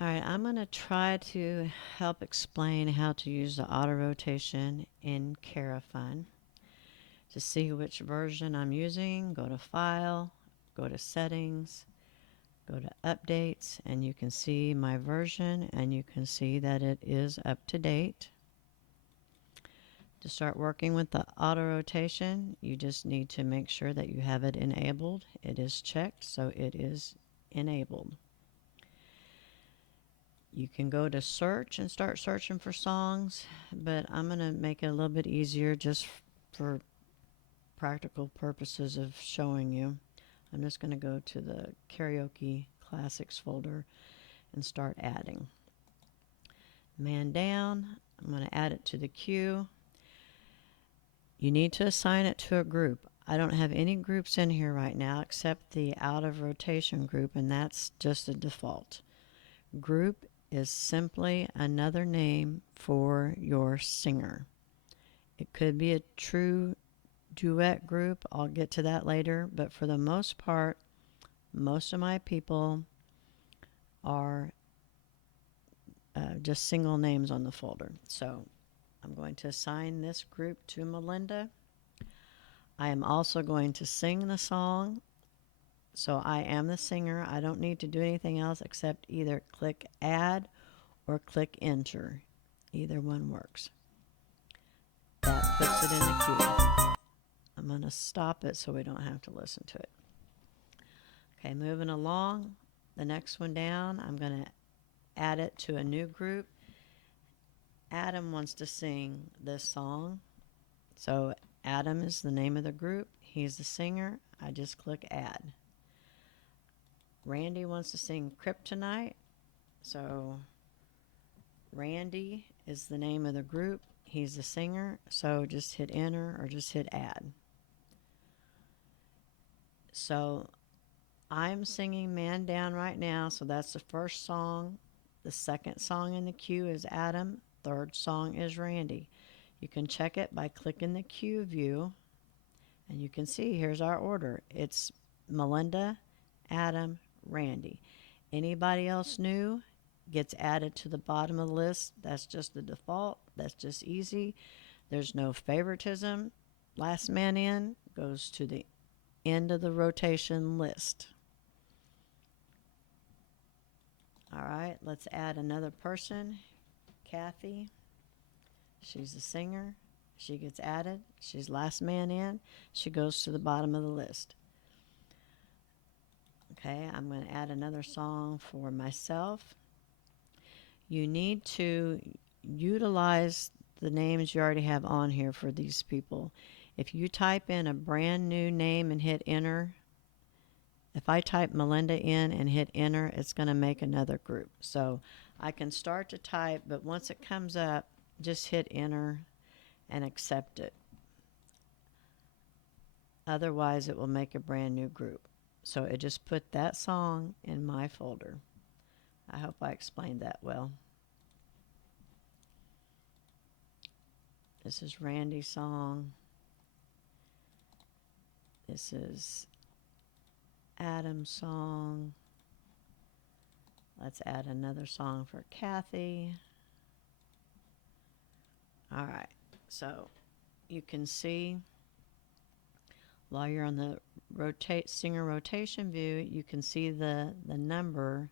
All right, I'm going to try to help explain how to use the auto rotation in Karafun. To see which version I'm using, go to File, go to Settings, go to Updates, and you can see my version and you can see that it is up to date. To start working with the auto rotation, you just need to make sure that you have it enabled. It is checked, so it is enabled. You can go to search and start searching for songs, but I'm going to make it a little bit easier just for practical purposes of showing you. I'm just going to go to the karaoke classics folder and start adding. Man down, I'm going to add it to the queue. You need to assign it to a group. I don't have any groups in here right now except the out of rotation group, and that's just a default. Group is simply another name for your singer. It could be a true duet group. I'll get to that later, but for the most part, most of my people are just single names on the folder. So I'm going to assign this group to Melinda. I am also going to sing the song. So I am the singer. I don't need to do anything else except either click add or click enter. Either one works. That puts it in the queue. I'm going to stop it so we don't have to listen to it. Okay, moving along. The next one down, I'm going to add it to a new group. Adam wants to sing this song. So Adam is the name of the group. He's the singer. I just click add. Randy wants to sing Kryptonite. So Randy is the name of the group. He's the singer. So just hit enter or just hit add. So I'm singing Man Down right now. So that's the first song. The second song in the queue is Adam. Third song is Randy. You can check it by clicking the queue view. And you can see here's our order. It's Melinda, Adam, Randy. Anybody else new gets added to the bottom of the list. That's just the default. That's just easy. There's no favoritism. Last man in goes to the end of the rotation list. All right, let's add another person. Kathy. She's a singer. She gets added. She's last man in. She goes to the bottom of the list. Okay, I'm going to add another song for myself. You need to utilize the names you already have on here for these people. If you type in a brand new name and hit enter, if I type Melinda in and hit enter, it's going to make another group. So I can start to type, but once it comes up, just hit enter and accept it. Otherwise, it will make a brand new group. So it just put that song in my folder. I hope I explained that well. This is Randy's song. This is Adam's song. Let's add another song for Kathy. All right, so you can see while you're on the singer rotation view, you can see the number.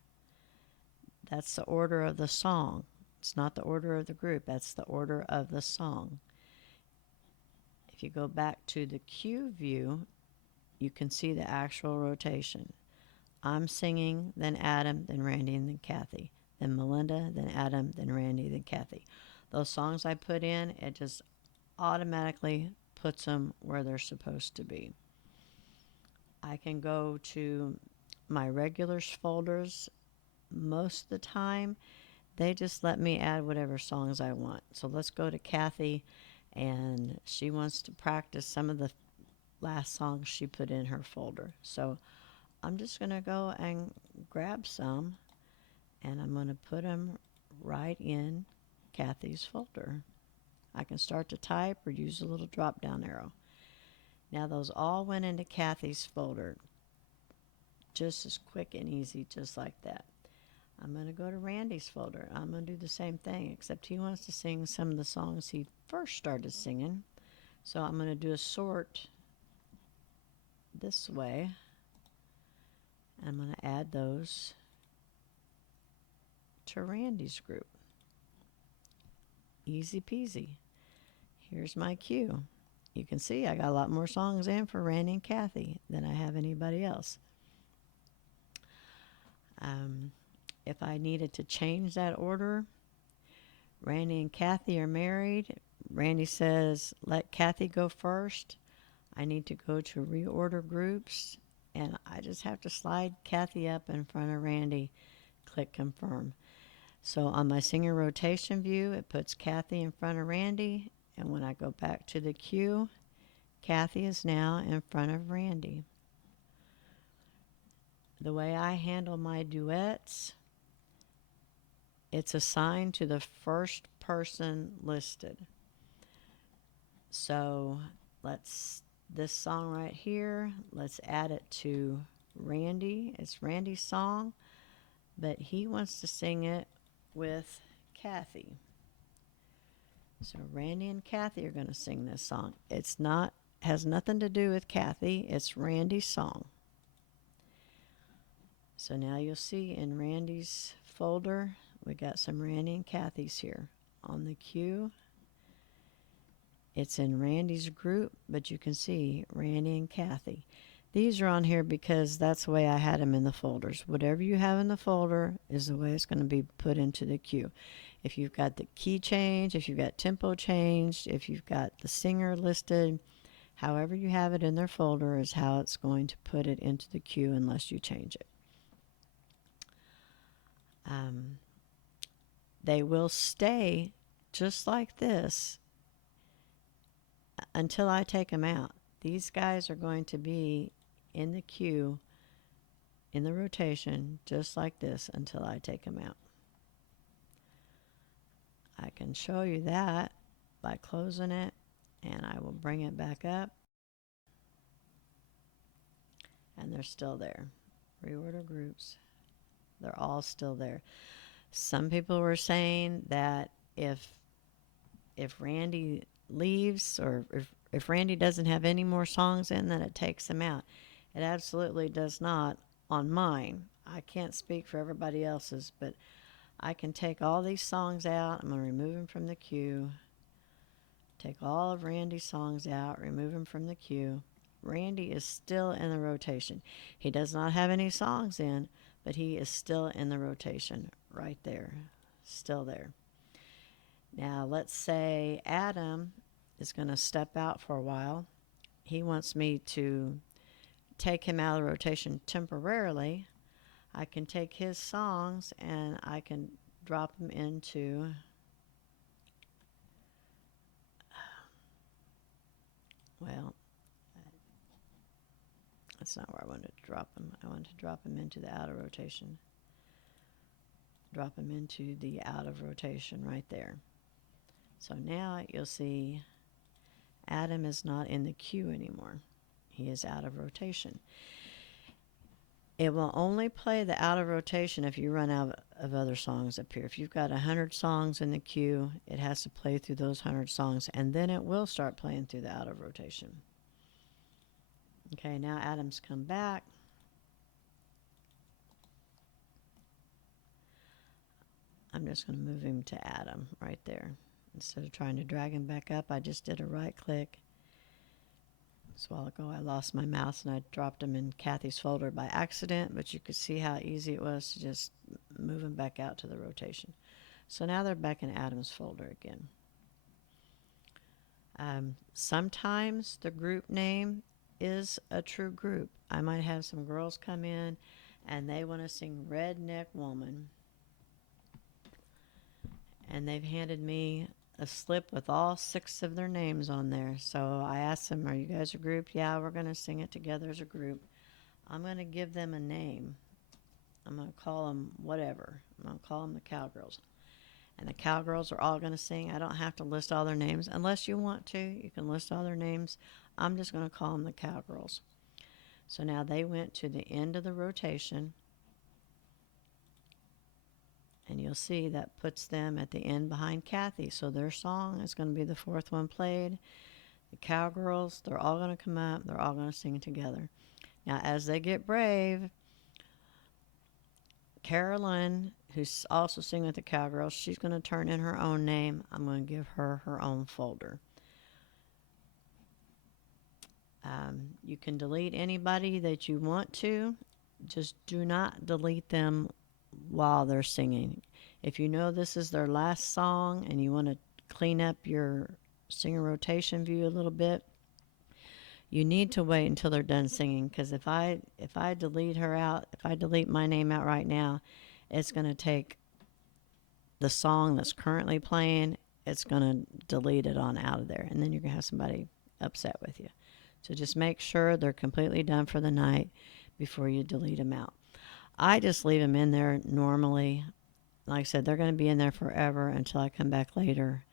That's the order of the song. It's not the order of the group. That's the order of the song. If you go back to the queue view, you can see the actual rotation. I'm singing, then Adam, then Randy, and then Kathy. Then Melinda, then Adam, then Randy, then Kathy. Those songs I put in, it just automatically puts them where they're supposed to be. I can go to my regulars folders. Most of the time, they just let me add whatever songs I want. So let's go to Kathy, and she wants to practice some of the last songs she put in her folder. So I'm just going to go and grab some, and I'm going to put them right in Kathy's folder. I can start to type or use the little drop down arrow. Now those all went into Kathy's folder. Just as quick and easy, just like that. I'm going to go to Randy's folder. I'm going to do the same thing, except he wants to sing some of the songs he first started singing. So I'm going to do a sort this way. I'm going to add those to Randy's group. Easy peasy. Here's my queue. You can see I got a lot more songs in for Randy and Kathy than I have anybody else. If I needed to change that order, Randy and Kathy are married. Randy says, let Kathy go first. I need to go to reorder groups, and I just have to slide Kathy up in front of Randy, click confirm. So on my singer rotation view, it puts Kathy in front of Randy, and when I go back to the queue, Kathy is now in front of Randy. The way I handle my duets, it's assigned to the first person listed. So this song right here, let's add it to Randy. It's Randy's song, but he wants to sing it with Kathy. So Randy and Kathy are going to sing this song. Has nothing to do with Kathy. It's Randy's song. So now you'll see in Randy's folder, we got some Randy and Kathy's here. On the queue, it's in Randy's group, but you can see Randy and Kathy. These are on here because that's the way I had them in the folders. Whatever you have in the folder is the way it's going to be put into the queue. If you've got the key change, if you've got tempo changed, if you've got the singer listed, however you have it in their folder is how it's going to put it into the queue unless you change it. They will stay just like this until I take them out. These guys are going to be in the queue, in the rotation, just like this until I take them out. I can show you that by closing it, and I will bring it back up. And they're still there. Reorder groups. They're all still there. Some people were saying that if Randy leaves or if Randy doesn't have any more songs in, then it takes him out. It absolutely does not on mine. I can't speak for everybody else's, but I can take all these songs out. I'm going to remove them from the queue. Take all of Randy's songs out, remove them from the queue. Randy is still in the rotation. He does not have any songs in, but he is still in the rotation right there. Still there. Now, let's say Adam is going to step out for a while. He wants me to take him out of the rotation temporarily. I can take his songs and I can drop them into that's not where I wanted to drop them. I wanted to drop them into the out of rotation. Drop them into the out of rotation right there. So now you'll see Adam is not in the queue anymore. He is out of rotation. It will only play the out of rotation if you run out of other songs up here. If you've got 100 songs in the queue, it has to play through those 100 songs, and then it will start playing through the out of rotation. Okay, now Adam's come back. I'm just going to move him to Adam right there. Instead of trying to drag him back up, I just did a right click. So a while ago I lost my mouse and I dropped him in Kathy's folder by accident, but you could see how easy it was to just move him back out to the rotation. So now they're back in Adam's folder again. Sometimes the group name is a true group. I might have some girls come in and they want to sing Redneck Woman. And they've handed me a slip with all 6 of their names on there. So I asked them, are you guys a group? Yeah, we're going to sing it together as a group. I'm going to give them a name. I'm going to call them whatever. I'm going to call them the Cowgirls. And the Cowgirls are all going to sing. I don't have to list all their names. Unless you want to, you can list all their names. I'm just going to call them the Cowgirls. So now they went to the end of the rotation. And you'll see that puts them at the end behind Kathy. So their song is going to be the fourth one played. The cowgirls, they're all going to come up. They're all going to sing together. Now, as they get brave, Carolyn, who's also singing with the cowgirls, she's going to turn in her own name. I'm going to give her her own folder. You can delete anybody that you want to. Just do not delete them while they're singing. If you know this is their last song and you want to clean up your singer rotation view a little bit, you need to wait until they're done singing, because if I delete her out, if I delete my name out right now, it's going to take the song that's currently playing, it's going to delete it on out of there, and then you're going to have somebody upset with you. So just make sure they're completely done for the night before you delete them out. I just leave them in there normally. Like I said, they're going to be in there forever until I come back later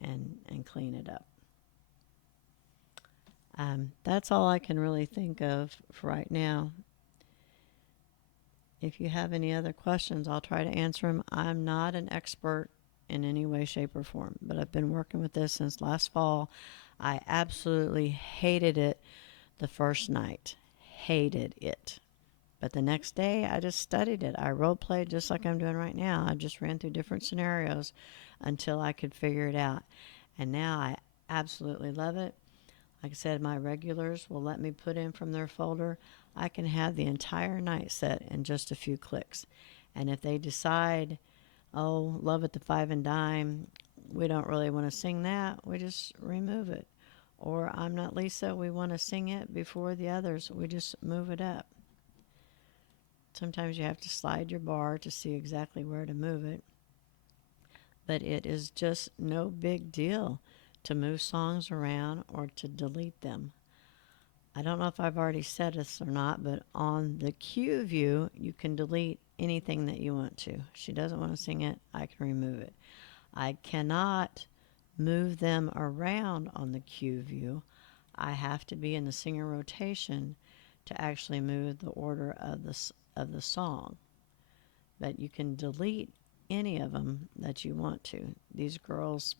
and clean it up. That's all I can really think of for right now. If you have any other questions, I'll try to answer them. I'm not an expert in any way, shape, or form, but I've been working with this since last fall. I absolutely hated it the first night. Hated it. But the next day, I just studied it. I role played just like I'm doing right now. I just ran through different scenarios until I could figure it out. And now I absolutely love it. Like I said, my regulars will let me put in from their folder. I can have the entire night set in just a few clicks. And if they decide, oh, Love at the Five and Dime, we don't really want to sing that, we just remove it. Or I'm Not Lisa, we want to sing it before the others, we just move it up. Sometimes you have to slide your bar to see exactly where to move it. But it is just no big deal to move songs around or to delete them. I don't know if I've already said this or not, but on the cue view, you can delete anything that you want to. She doesn't want to sing it, I can remove it. I cannot move them around on the cue view. I have to be in the singer rotation to actually move the order of the song. But you can delete any of them that you want to. These girls,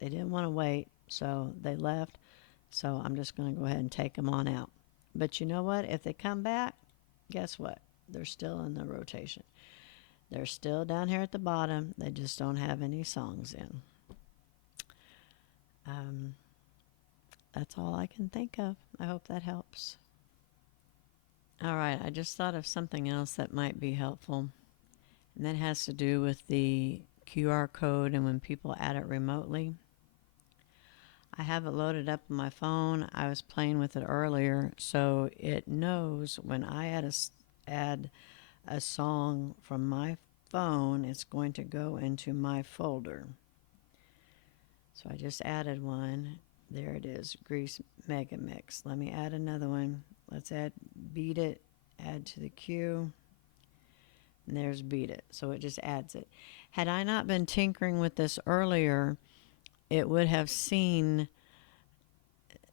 they didn't want to wait, so they left. So I'm just going to go ahead and take them on out. But you know what? If they come back, guess what? They're still in the rotation. They're still down here at the bottom. They just don't have any songs in. That's all I can think of. I hope that helps. All right, I just thought of something else that might be helpful. And that has to do with the QR code and when people add it remotely. I have it loaded up on my phone. I was playing with it earlier, so it knows when I add a song from my phone, it's going to go into my folder. So I just added one. There it is, Grease Mega Mix. Let me add another one. Let's add Beat It, add to the queue. And there's Beat It. So it just adds it. Had I not been tinkering with this earlier, it would have seen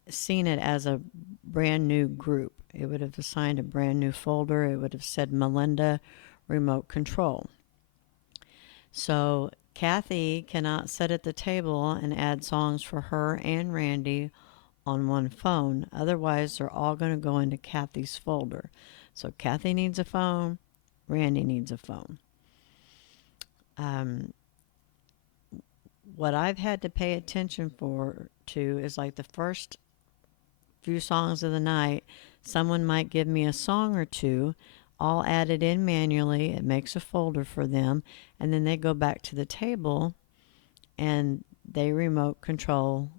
it as a brand new group. It would have assigned a brand new folder. It would have said Melinda Remote Control. So Kathy cannot sit at the table and add songs for her and Randy on one phone. Otherwise, they're all going to go into Kathy's folder. So Kathy needs a phone. Randy needs a phone. What I've had to pay attention to is like the first few songs of the night, someone might give me a song or two, all added in manually. It makes a folder for them, and then they go back to the table and they remote control.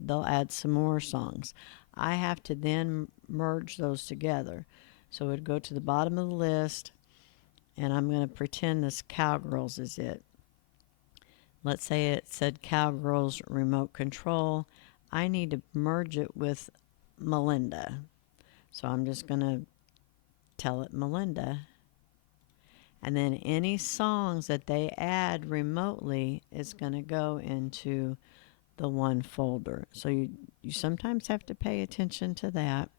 They'll add some more songs. I have to then merge those together. So it would go to the bottom of the list, and I'm going to pretend this Cowgirls is it. Let's say it said Cowgirls Remote Control. I need to merge it with Melinda. So I'm just going to tell it Melinda. And then any songs that they add remotely is going to go into the one folder. So you sometimes have to pay attention to that.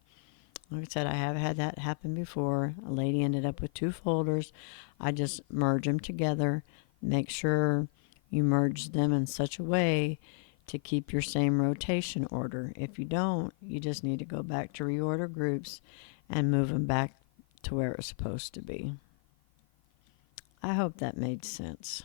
Like I said, I have had that happen before. A lady ended up with two folders. I just merge them together. Make sure you merge them in such a way to keep your same rotation order. If you don't, you just need to go back to reorder groups and move them back to where it's supposed to be. I hope that made sense.